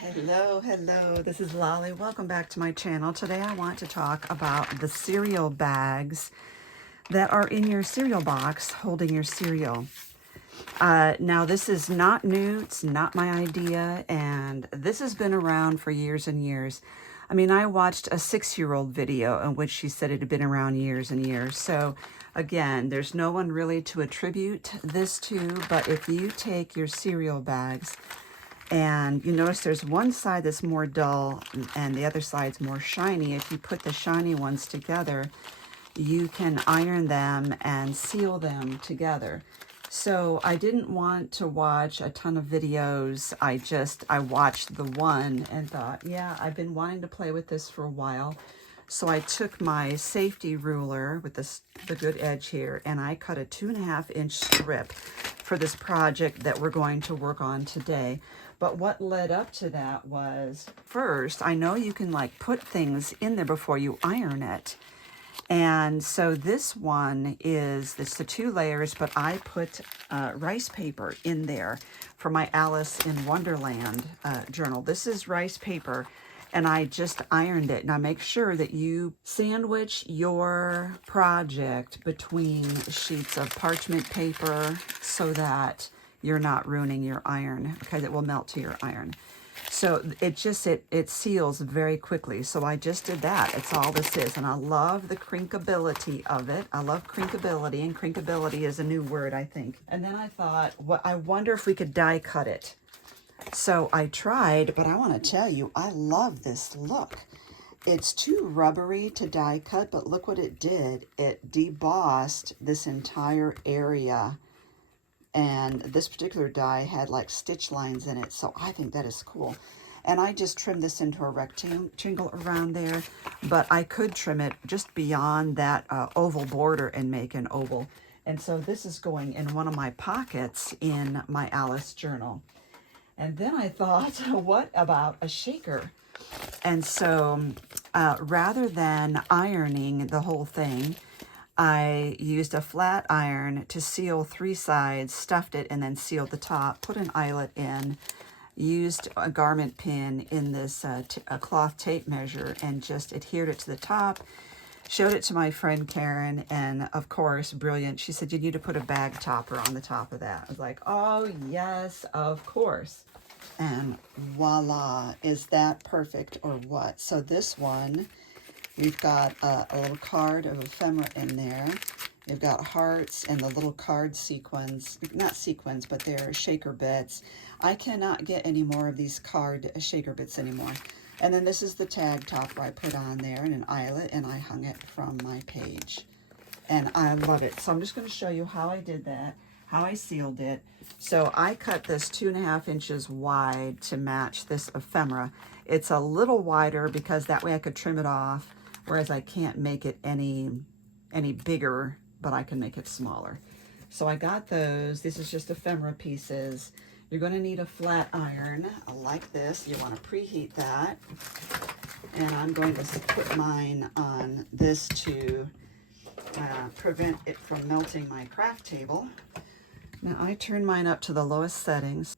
Hello, this is Lolly. Welcome back to my channel. Today I want to talk about the cereal bags that are in your cereal box holding your cereal. Now this is not new, it's not my idea, and this has been around for years and years. I mean, I watched a 6-year-old video in which she said it had been around years and years. So again, there's no one really to attribute this to, but if you take your cereal bags and you notice there's one side that's more dull and the other side's more shiny. If you put the shiny ones together, you can iron them and seal them together. So I didn't want to watch a ton of videos. I watched the one and thought, yeah, I've been wanting to play with this for a while. So I took my safety ruler with the good edge here, and I cut a 2.5-inch strip for this project that we're going to work on today. But what led up to that was, first, I know you can like put things in there before you iron it. And so this one it's the 2 layers, but I put rice paper in there for my Alice in Wonderland journal. This is rice paper, and I just ironed it. Now make sure that you sandwich your project between sheets of parchment paper so that you're not ruining your iron, because it will melt to your iron. So it seals very quickly. So I just did that. It's all this is. And I love the crinkability of it. I love crinkability, and crinkability is a new word, I think. And then I thought, I wonder if we could die cut it. So I tried, but I want to tell you, I love this look. It's too rubbery to die cut, but look what it did. It debossed this entire area. And this particular die had like stitch lines in it, so I think that is cool. And I just trimmed this into a rectangle around there, but I could trim it just beyond that oval border and make an oval. And so this is going in one of my pockets in my Alice journal. And then I thought, what about a shaker? And so rather than ironing the whole thing, I used a flat iron to seal 3 sides, stuffed it, and then sealed the top, put an eyelet in, used a garment pin in this a cloth tape measure, and just adhered it to the top. Showed it to my friend Karen, and of course, brilliant. She said, you need to put a bag topper on the top of that. I was like, oh yes, of course. And voila, is that perfect or what? So this one, we've got a little card of ephemera in there. You've got hearts and the little card sequins, not sequins, but they're shaker bits. I cannot get any more of these card shaker bits anymore. And then this is the tag topper I put on there and an eyelet, and I hung it from my page. And I love it. So I'm just going to show you how I did that, how I sealed it. So I cut this 2.5 inches wide to match this ephemera. It's a little wider because that way I could trim it off, whereas I can't make it any bigger, but I can make it smaller. So I got those. This is just ephemera pieces. You're going to need a flat iron like this. You want to preheat that. And I'm going to put mine on this to prevent it from melting my craft table. Now I turn mine up to the lowest settings.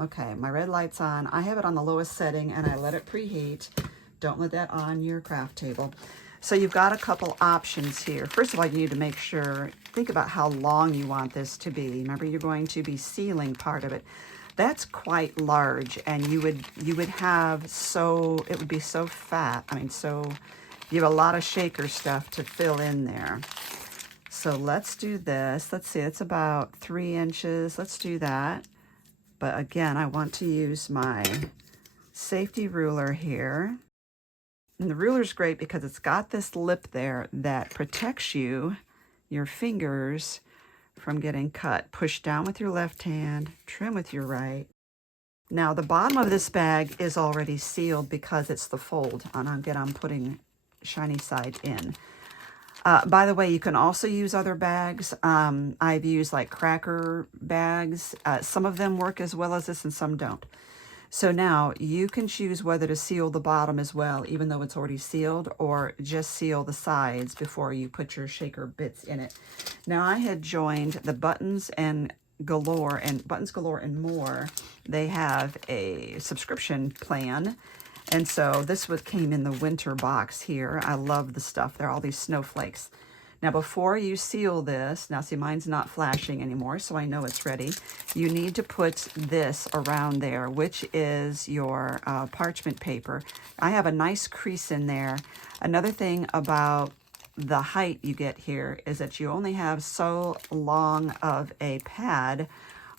Okay, my red light's on. I have it on the lowest setting and I let it preheat. Don't let that on your craft table. So you've got a couple options here. First of all, you need to make sure, think about how long you want this to be. Remember, you're going to be sealing part of it. That's quite large, and you would have it would be so fat. I mean, so you have a lot of shaker stuff to fill in there. So let's do this. Let's see, it's about 3 inches. Let's do that. But again, I want to use my safety ruler here. And the ruler's great because it's got this lip there that protects your fingers from getting cut. Push down with your left hand, trim with your right. Now the bottom of this bag is already sealed because it's the fold. And again, I'm putting shiny side in. By the way, you can also use other bags. I've used like cracker bags. Some of them work as well as this and some don't. So now you can choose whether to seal the bottom as well, even though it's already sealed, or just seal the sides before you put your shaker bits in it. Now I had joined the buttons and Galore and Buttons Galore and More, they have a subscription plan. And so this came in the winter box here. I love the stuff. There are all these snowflakes. Now, before you seal this, now see, mine's not flashing anymore, so I know it's ready. You need to put this around there, which is your parchment paper. I have a nice crease in there. Another thing about the height you get here is that you only have so long of a pad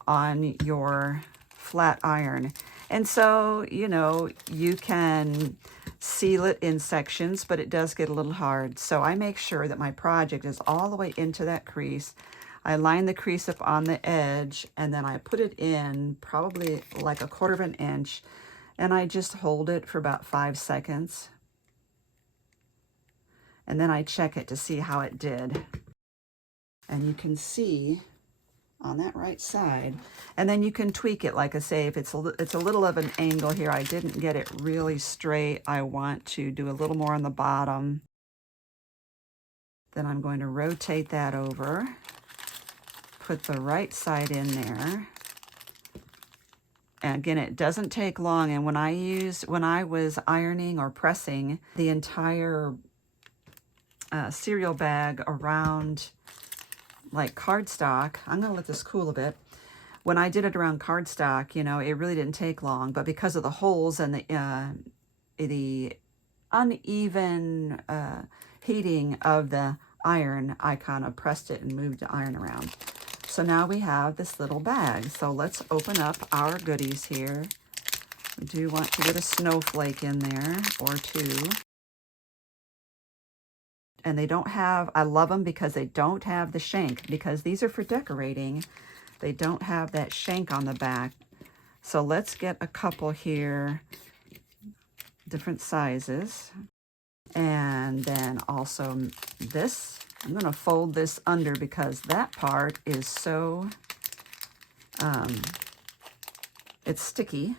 on your flat iron. And so, you know, you can seal it in sections, but it does get a little hard. So I make sure that my project is all the way into that crease. I line the crease up on the edge, and then I put it in probably like 1/4 of an inch, and I just hold it for about 5 seconds. And then I check it to see how it did. And you can see on that right side, and then you can tweak it. Like I say, if it's a little of an angle here, I didn't get it really straight, I want to do a little more on the bottom. Then I'm going to rotate that over, put the right side in there. And again, it doesn't take long. And when I was ironing or pressing the entire cereal bag around like cardstock, I'm going to let this cool a bit. When I did it around cardstock, you know, it really didn't take long, but because of the holes and the uneven heating of the iron, I kind of pressed it and moved the iron around. So now we have this little bag. So let's open up our goodies here. We do want to get a snowflake in there or two. And they don't have, I love them because they don't have the shank, because these are for decorating. They don't have that shank on the back. So let's get a couple here, different sizes. And then also this, I'm going to fold this under because that part is so, it's sticky.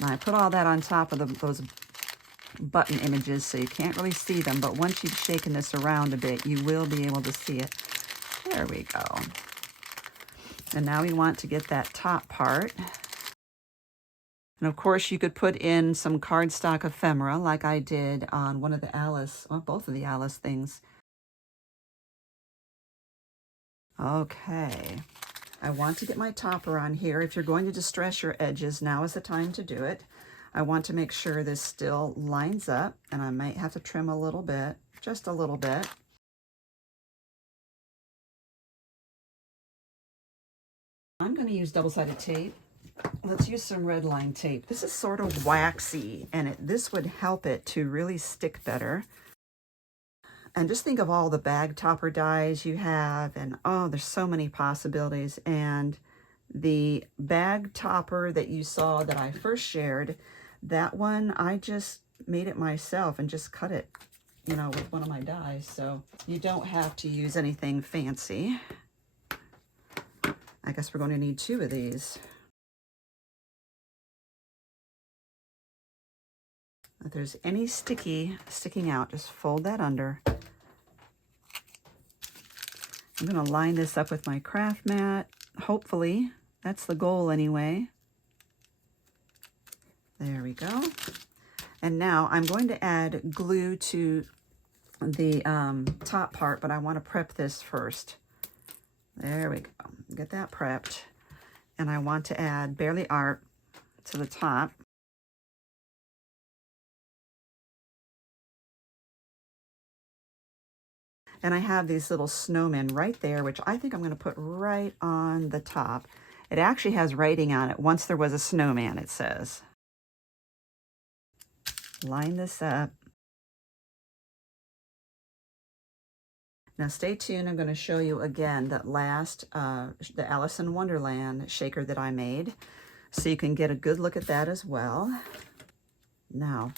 Now I put all that on top of those button images, so you can't really see them, but once you've shaken this around a bit, you will be able to see it. There we go. And now we want to get that top part. And of course, you could put in some cardstock ephemera like I did on one of the Alice, well, both of the Alice things. Okay. I want to get my topper on here. If you're going to distress your edges, now is the time to do it. I want to make sure this still lines up, and I might have to trim a little bit, just a little bit. I'm going to use double-sided tape. Let's use some red line tape. This is sort of waxy, and this would help it to really stick better. And just think of all the bag topper dies you have, and oh, there's so many possibilities. And the bag topper that you saw that I first shared, that one, I just made it myself and just cut it, you know, with one of my dies. So you don't have to use anything fancy. I guess we're going to need 2 of these. If there's any sticky sticking out, just fold that under. I'm going to line this up with my craft mat. Hopefully, that's the goal anyway. There we go. And now I'm going to add glue to the top part, but I want to prep this first. There we go. Get that prepped. And I want to add Barely Art to the top. And I have these little snowmen right there, which I think I'm going to put right on the top. It actually has writing on it. Once there was a snowman, it says. Line this up. Now stay tuned. I'm going to show you again that last, the Alice in Wonderland shaker that I made, so you can get a good look at that as well. Now,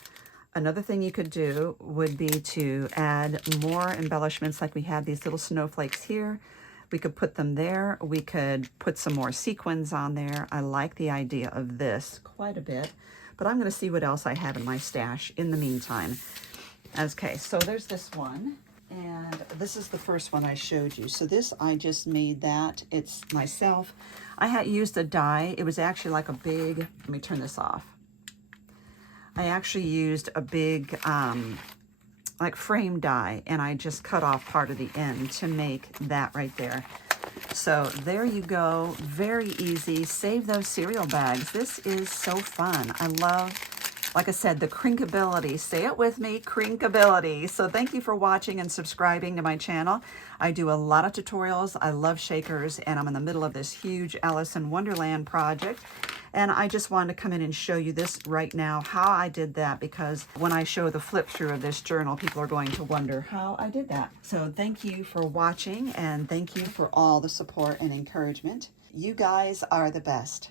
another thing you could do would be to add more embellishments, like we have these little snowflakes here. We could put them there. We could put some more sequins on there. I like the idea of this quite a bit, but I'm going to see what else I have in my stash in the meantime. Okay, so there's this one. And this is the first one I showed you. So this, I just made that. It's myself. I had used a die. It was actually like a big, let me turn this off. I actually used a big, like frame die, and I just cut off part of the end to make that right there. So there you go. Very easy. Save those cereal bags. This is so fun. I love, like I said, the crinkability. Say it with me, crinkability. So thank you for watching and subscribing to my channel. I do a lot of tutorials. I love shakers, and I'm in the middle of this huge Alice in Wonderland project. And I just wanted to come in and show you this right now, how I did that, because when I show the flip through of this journal, people are going to wonder how I did that. So thank you for watching, and thank you for all the support and encouragement. You guys are the best.